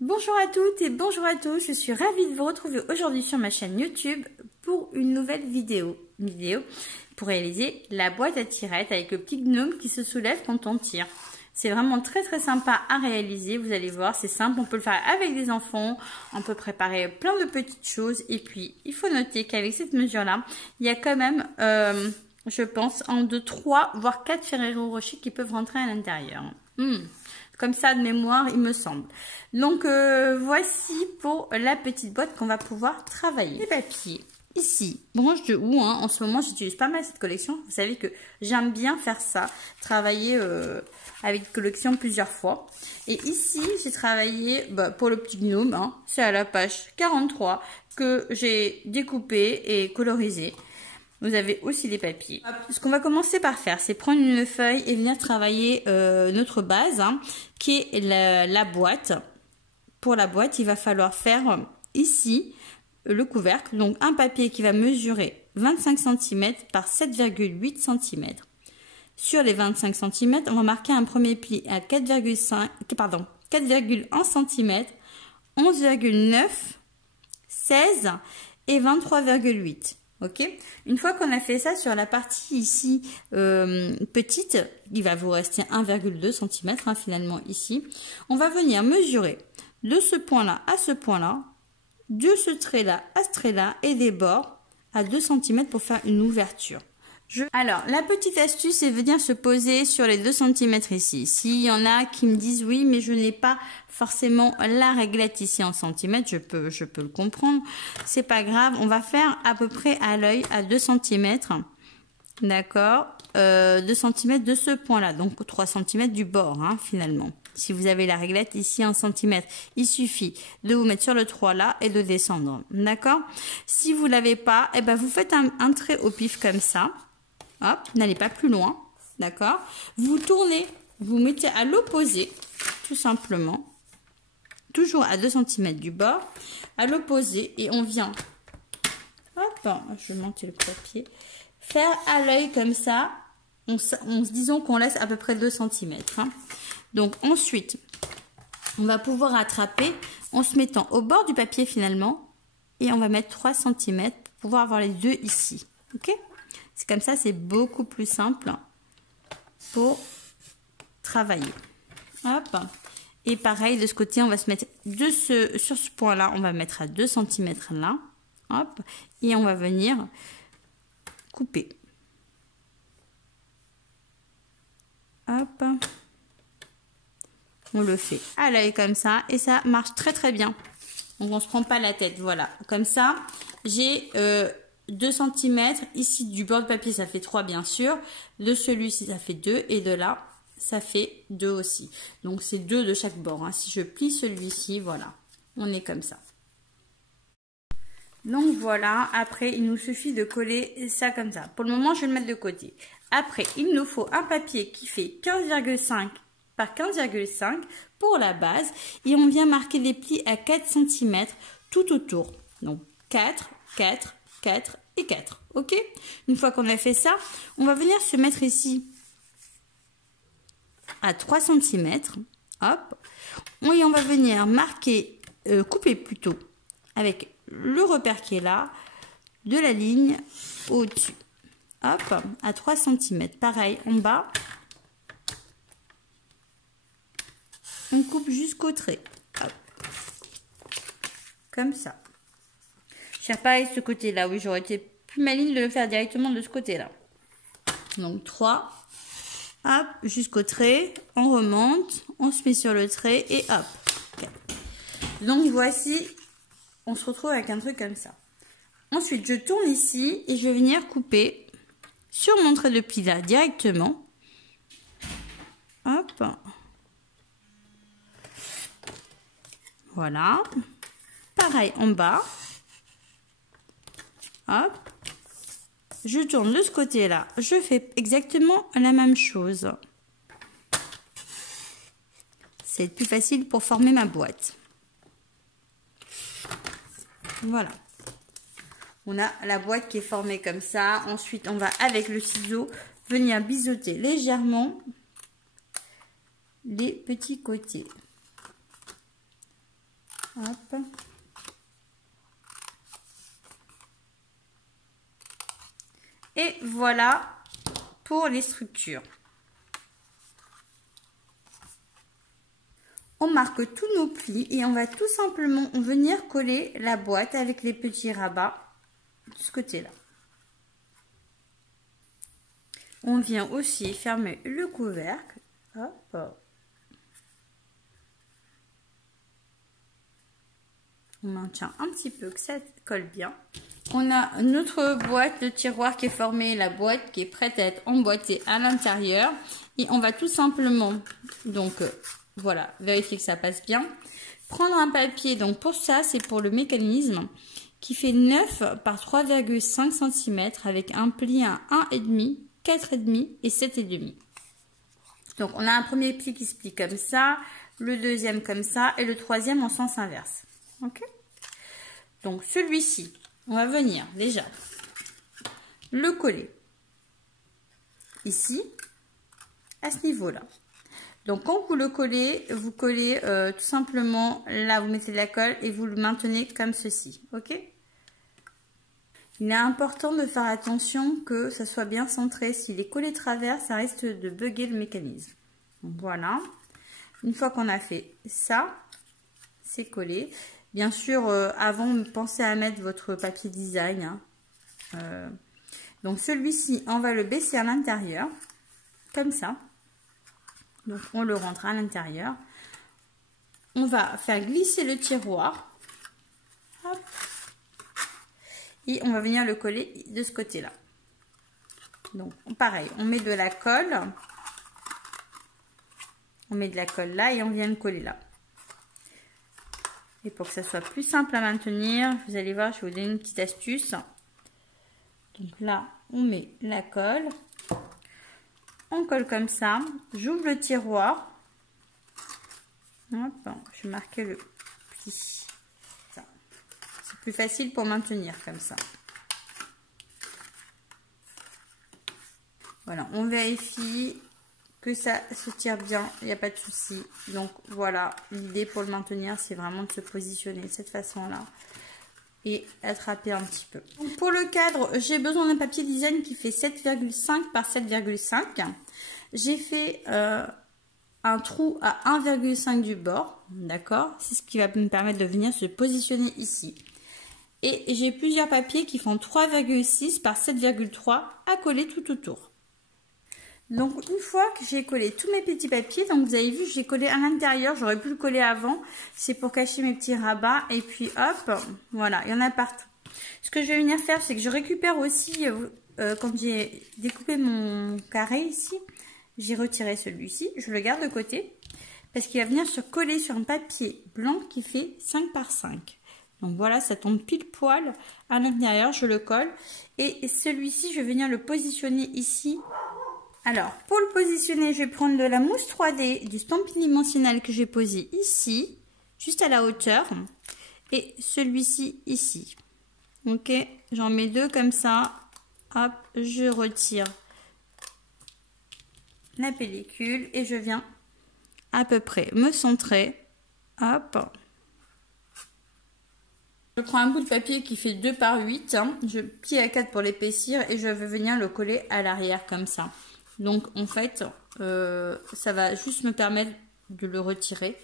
Bonjour à toutes et bonjour à tous, je suis ravie de vous retrouver aujourd'hui sur ma chaîne YouTube pour une nouvelle vidéo pour réaliser la boîte à tirettes avec le petit gnome qui se soulève quand on tire. C'est vraiment très sympa à réaliser, vous allez voir, c'est simple, on peut le faire avec des enfants, on peut préparer plein de petites choses et puis il faut noter qu'avec cette mesure-là, il y a quand même, je pense, 1, 2, 3, voire 4 Ferrero Rocher qui peuvent rentrer à l'intérieur. Comme ça de mémoire il me semble. Donc voici pour la petite boîte qu'on va pouvoir travailler. Les papiers ici, branche de houx, en ce moment j'utilise pas mal cette collection. Vous savez que j'aime bien faire ça, travailler avec une collection plusieurs fois. Et ici j'ai travaillé pour le petit gnome, c'est à la page 43 que j'ai découpé et colorisé. Vous avez aussi des papiers. Ce qu'on va commencer par faire, c'est prendre une feuille et venir travailler notre base, qui est la boîte. Pour la boîte, il va falloir faire ici le couvercle. Donc un papier qui va mesurer 25 cm par 7,8 cm. Sur les 25 cm, on va marquer un premier pli à 4,1 cm, 11,9, 16 et 23,8. Ok, une fois qu'on a fait ça sur la partie ici petite, il va vous rester 1,2 cm finalement ici. On va venir mesurer de ce point-là à ce point-là, de ce trait-là à ce trait-là et des bords à 2 cm pour faire une ouverture. Alors, la petite astuce, c'est venir se poser sur les 2 cm ici. S'il y en a qui me disent oui, mais je n'ai pas forcément la réglette ici en centimètres, je peux le comprendre. C'est pas grave, on va faire à peu près à l'œil à 2 cm. D'accord, 2 cm de ce point-là, donc 3 cm du bord finalement. Si vous avez la réglette ici en centimètres, il suffit de vous mettre sur le 3 là et de descendre. D'accord. Si vous l'avez pas, vous faites un trait au pif comme ça. Hop, n'allez pas plus loin, d'accord. Vous tournez, vous mettez à l'opposé, tout simplement, toujours à 2 cm du bord, à l'opposé, et on vient, hop, je vais monter le papier, faire à l'œil comme ça, disons qu'on laisse à peu près 2 cm. Donc ensuite, on va pouvoir attraper en se mettant au bord du papier finalement, et on va mettre 3 cm pour pouvoir avoir les deux ici, ok. C'est comme ça, c'est beaucoup plus simple pour travailler. Hop. Et pareil, de ce côté, on va se mettre sur ce point-là, on va mettre à 2 cm là. Hop. Et on va venir couper. Hop. On le fait à l'œil comme ça et ça marche très bien. Donc, on ne se prend pas la tête. Voilà. Comme ça, j'ai 2 cm, ici du bord de papier ça fait 3 bien sûr, de celui-ci ça fait 2 et de là ça fait 2 aussi. Donc c'est 2 de chaque bord. Si je plie celui-ci, voilà, on est comme ça. Donc voilà, après il nous suffit de coller ça comme ça. Pour le moment je vais le mettre de côté. Après il nous faut un papier qui fait 15,5 par 15,5 pour la base et on vient marquer des plis à 4 cm tout autour. Donc 4, 4, 4 et 4, ok. Une fois qu'on a fait ça, on va venir se mettre ici à 3 cm, hop, et on va venir marquer, couper plutôt, avec le repère qui est là, de la ligne au-dessus, hop, à 3 cm, pareil, en bas, on coupe jusqu'au trait, hop, comme ça. Pareil ce côté là, oui, j'aurais été plus maligne de le faire directement de ce côté là. Donc 3, hop, jusqu'au trait, on remonte, on se met sur le trait et hop. Okay. Donc voici, on se retrouve avec un truc comme ça. Ensuite je tourne ici et je vais venir couper sur mon trait de pli là directement. Hop. Voilà. Pareil en bas. Hop, je tourne de ce côté-là, je fais exactement la même chose. C'est plus facile pour former ma boîte. Voilà. On a la boîte qui est formée comme ça. Ensuite, on va avec le ciseau venir biseauter légèrement les petits côtés. Hop. Et voilà pour les structures. On marque tous nos plis et on va tout simplement venir coller la boîte avec les petits rabats de ce côté-là. On vient aussi fermer le couvercle. Hop. On maintient un petit peu que ça colle bien. On a notre boîte, le tiroir qui est formé, la boîte qui est prête à être emboîtée à l'intérieur. Et on va tout simplement, donc voilà, vérifier que ça passe bien. Prendre un papier, donc pour ça, c'est pour le mécanisme, qui fait 9 par 3,5 cm avec un pli à 1,5, 4,5 et 7,5. Donc on a un premier pli qui se plie comme ça, le deuxième comme ça et le troisième en sens inverse. Ok. Donc celui-ci, on va venir déjà le coller ici, à ce niveau-là. Donc quand vous le collez, vous collez tout simplement, là vous mettez de la colle et vous le maintenez comme ceci. Ok. Il est important de faire attention que ça soit bien centré. S'il est collé de travers, ça risque de bugger le mécanisme. Donc voilà. Une fois qu'on a fait ça, c'est collé. Bien sûr, avant, pensez à mettre votre papier design. Hein. Donc celui-ci, on va le baisser à l'intérieur, comme ça. Donc on le rentre à l'intérieur. On va faire glisser le tiroir. Hop. Et on va venir le coller de ce côté-là. Donc pareil, on met de la colle. On met de la colle là et on vient le coller là. Et pour que ça soit plus simple à maintenir, vous allez voir, je vais vous donner une petite astuce. Donc là, on met la colle. On colle comme ça. J'ouvre le tiroir. Hop, je vais marquer le pli. C'est plus facile pour maintenir comme ça. Voilà, on vérifie que ça se tire bien, il n'y a pas de souci. Donc voilà, l'idée pour le maintenir, c'est vraiment de se positionner de cette façon-là et attraper un petit peu. Donc pour le cadre, j'ai besoin d'un papier design qui fait 7,5 par 7,5. J'ai fait un trou à 1,5 du bord, d'accord? C'est ce qui va me permettre de venir se positionner ici. Et j'ai plusieurs papiers qui font 3,6 par 7,3 à coller tout autour. Donc une fois que j'ai collé tous mes petits papiers, donc vous avez vu, j'ai collé à l'intérieur, j'aurais pu le coller avant, c'est pour cacher mes petits rabats, et puis hop, voilà, il y en a partout. Ce que je vais venir faire, c'est que je récupère aussi, quand j'ai découpé mon carré ici, j'ai retiré celui-ci, je le garde de côté, parce qu'il va venir se coller sur un papier blanc qui fait 5 par 5. Donc voilà, ça tombe pile poil à l'intérieur, je le colle, et celui-ci, je vais venir le positionner ici. Alors, pour le positionner, je vais prendre de la mousse 3D du Stampin' Dimensionnel que j'ai posé ici, juste à la hauteur, et celui-ci ici. Ok, j'en mets deux comme ça. Hop, je retire la pellicule et je viens à peu près me centrer. Hop. Je prends un bout de papier qui fait 2 par 8, hein. Je plie à 4 pour l'épaissir et je vais venir le coller à l'arrière comme ça. Donc en fait, ça va juste me permettre de le retirer.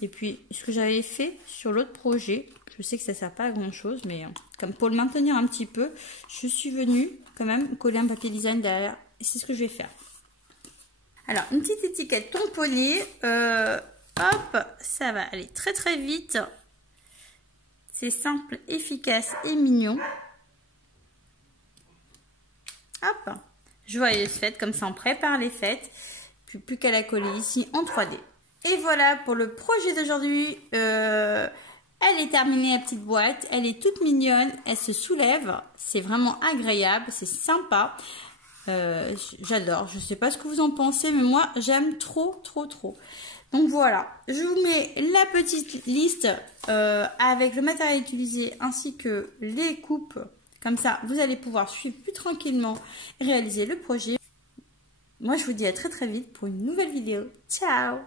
Et puis ce que j'avais fait sur l'autre projet, je sais que ça ne sert pas à grand chose, mais comme pour le maintenir un petit peu, je suis venue quand même coller un papier design derrière. Et c'est ce que je vais faire. Alors une petite étiquette tamponnée, hop, ça va aller très très vite. C'est simple, efficace et mignon. Hop. Joyeuse fête, comme ça on prépare les fêtes, puis plus qu'à la coller ici en 3D. Et voilà pour le projet d'aujourd'hui. Elle est terminée, la petite boîte, elle est toute mignonne, elle se soulève, c'est vraiment agréable, c'est sympa. J'adore, je sais pas ce que vous en pensez, mais moi j'aime trop. Donc voilà, je vous mets la petite liste avec le matériel utilisé ainsi que les coupes. Comme ça, vous allez pouvoir suivre plus tranquillement et réaliser le projet. Moi, je vous dis à très vite pour une nouvelle vidéo. Ciao!